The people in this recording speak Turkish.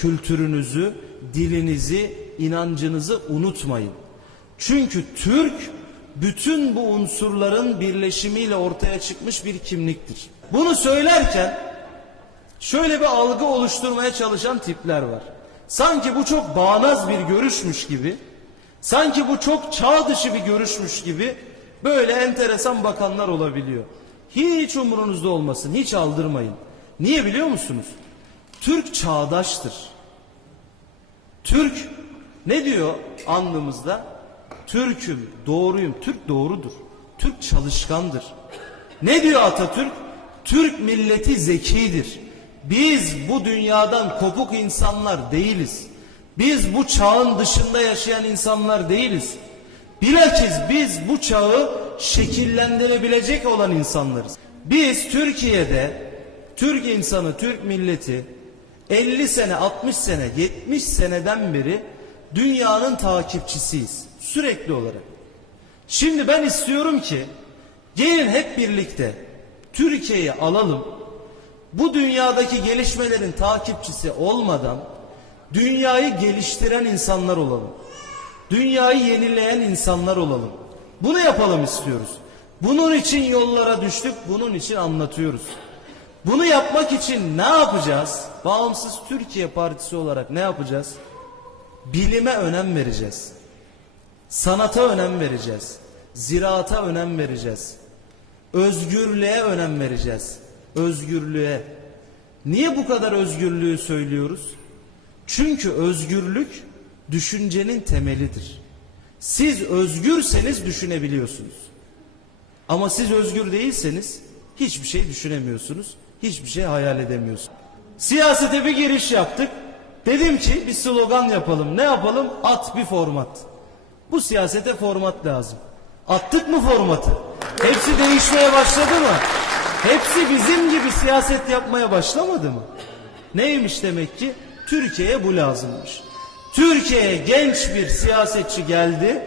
kültürünüzü, dilinizi, inancınızı unutmayın. Çünkü Türk bütün bu unsurların birleşimiyle ortaya çıkmış bir kimliktir. Bunu söylerken şöyle bir algı oluşturmaya çalışan tipler var. Sanki bu çok bağnaz bir görüşmüş gibi, sanki bu çok çağ dışı bir görüşmüş gibi böyle enteresan bakanlar olabiliyor. Hiç umurunuzda olmasın, hiç aldırmayın. Niye biliyor musunuz? Türk çağdaştır. Türk ne diyor andımızda? Türk'üm, doğruyum. Türk doğrudur. Türk çalışkandır. Ne diyor Atatürk? Türk milleti zekidir. Biz bu dünyadan kopuk insanlar değiliz. Biz bu çağın dışında yaşayan insanlar değiliz. Bilakis biz bu çağı şekillendirebilecek olan insanlarız. Biz Türkiye'de Türk insanı, Türk milleti 50 sene, 60 sene, 70 seneden beri dünyanın takipçisiyiz. Sürekli olarak. Şimdi ben istiyorum ki gelin hep birlikte Türkiye'yi alalım. Bu dünyadaki gelişmelerin takipçisi olmadan dünyayı geliştiren insanlar olalım. Dünyayı yenileyen insanlar olalım. Bunu yapalım istiyoruz. Bunun için yollara düştük, bunun için anlatıyoruz. Bunu yapmak için ne yapacağız? Bağımsız Türkiye Partisi olarak ne yapacağız? Bilime önem vereceğiz. Sanata önem vereceğiz. Ziraata önem vereceğiz. Özgürlüğe önem vereceğiz. Özgürlüğe. Niye bu kadar özgürlüğü söylüyoruz? Çünkü özgürlük düşüncenin temelidir. Siz özgürseniz düşünebiliyorsunuz. Ama siz özgür değilseniz hiçbir şey düşünemiyorsunuz. Hiçbir şey hayal edemiyorsunuz. Siyasete bir giriş yaptık. Dedim ki bir slogan yapalım. Ne yapalım? At bir format. Bu siyasete format lazım. Attık mı formatı? Hepsi değişmeye başladı mı? Hepsi bizim gibi siyaset yapmaya başlamadı mı? Neymiş demek ki? Türkiye'ye bu lazımmış. Türkiye'ye genç bir siyasetçi geldi